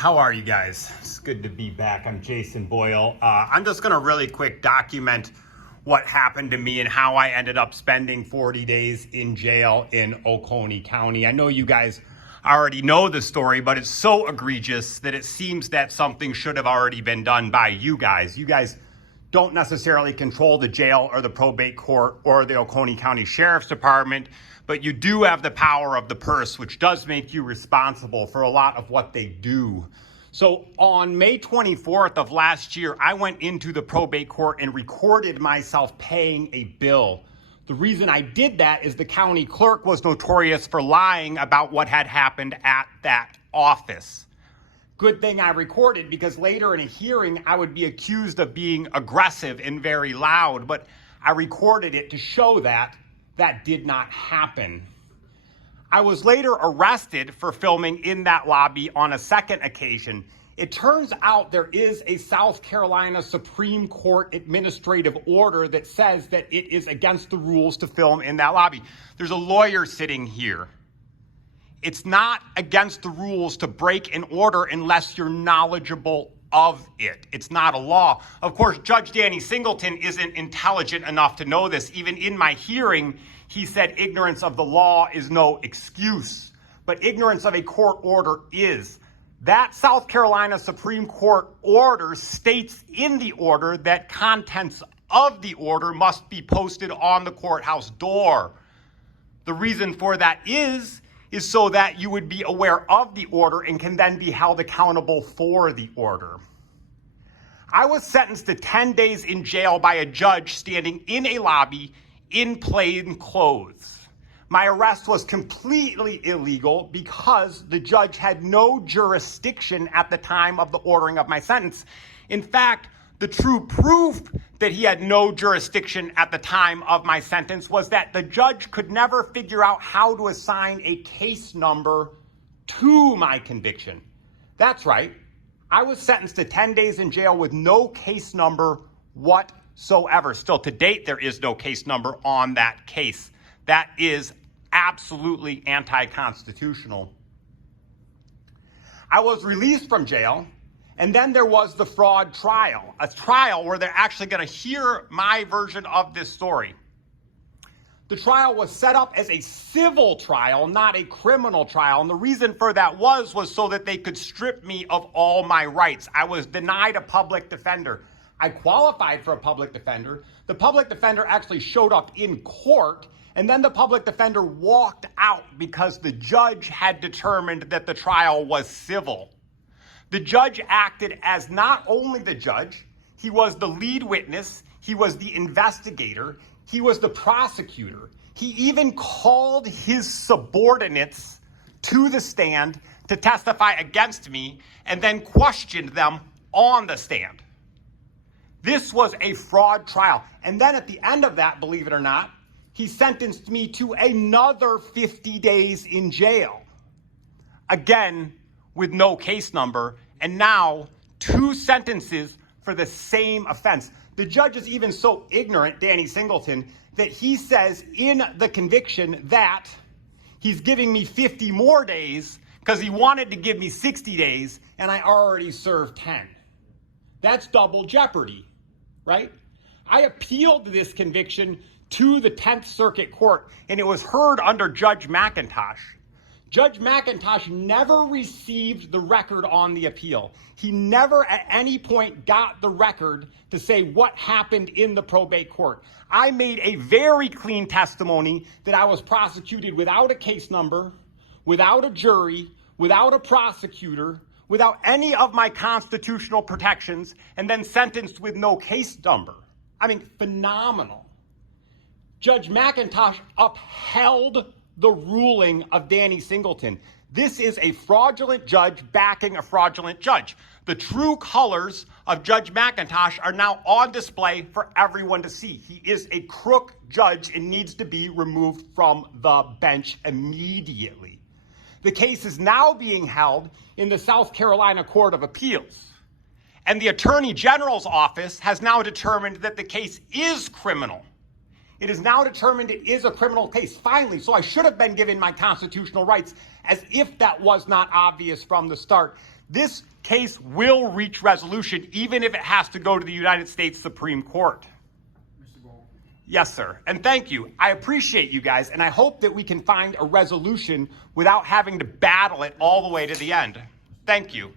How are you guys? It's good to be back. I'm Jason Boyle. I'm just going to really quick document what happened to me and how I ended up spending 40 days in jail in Oconee County. I know you guys already know the story, but it's so egregious that it seems that something should have already been done by you guys. You guys don't necessarily control the jail or the probate court or the Oconee County Sheriff's Department, but you do have the power of the purse, which does make you responsible for a lot of what they do. So on May 24th of last year, I went into the probate court and recorded myself paying a bill. The reason I did that is the county clerk was notorious for lying about what had happened at that office. Good thing I recorded, because later in a hearing, I would be accused of being aggressive and very loud, but I recorded it to show that that did not happen. I was later arrested for filming in that lobby on a second occasion. It turns out there is a South Carolina Supreme Court administrative order that says that it is against the rules to film in that lobby. There's a lawyer sitting here. It's not against the rules to break an order unless you're knowledgeable of it. It's not a law. Of course, Judge Danny Singleton isn't intelligent enough to know this. Even in my hearing, he said ignorance of the law is no excuse, but ignorance of a court order is. That South Carolina Supreme Court order states in the order that contents of the order must be posted on the courthouse door. The reason for that is so that you would be aware of the order and can then be held accountable for the order. I was sentenced to 10 days in jail by a judge standing in a lobby in plain clothes. My arrest was completely illegal because the judge had no jurisdiction at the time of the ordering of my sentence. In fact, the true proof that he had no jurisdiction at the time of my sentence was that the judge could never figure out how to assign a case number to my conviction. That's right. I was sentenced to 10 days in jail with no case number whatsoever. Still to date, there is no case number on that case. That is absolutely anti-constitutional. I was released from jail. And then there was the fraud trial, a trial where they're actually going to hear my version of this story. The trial was set up as a civil trial, not a criminal trial. And the reason for that was so that they could strip me of all my rights. I was denied a public defender. I qualified for a public defender. The public defender actually showed up in court, and then the public defender walked out because the judge had determined that the trial was civil. The judge acted as not only the judge, he was the lead witness, he was the investigator, he was the prosecutor. He even called his subordinates to the stand to testify against me and then questioned them on the stand. This was a fraud trial. And then at the end of that, believe it or not, he sentenced me to another 50 days in jail. Again, with no case number, and now 2 sentences for the same offense. The judge is even so ignorant, Danny Singleton, that he says in the conviction that he's giving me 50 more days because he wanted to give me 60 days and I already served 10. That's double jeopardy, right? I appealed this conviction to the 10th Circuit Court, and it was heard under Judge McIntosh. Judge McIntosh never received the record on the appeal. He never at any point got the record to say what happened in the probate court. I made a very clean testimony that I was prosecuted without a case number, without a jury, without a prosecutor, without any of my constitutional protections, and then sentenced with no case number. I mean, phenomenal. Judge McIntosh upheld the ruling of Danny Singleton. This is a fraudulent judge backing a fraudulent judge. The true colors of Judge McIntosh are now on display for everyone to see. He is a crook judge and needs to be removed from the bench immediately. The case is now being held in the South Carolina Court of Appeals. And the Attorney General's office has now determined that the case is criminal. It is now determined it is a criminal case, finally. So I should have been given my constitutional rights, as if that was not obvious from the start. This case will reach resolution, even if it has to go to the United States Supreme Court. Mr. Bowl. Yes, sir. And thank you. I appreciate you guys, and I hope that we can find a resolution without having to battle it all the way to the end. Thank you.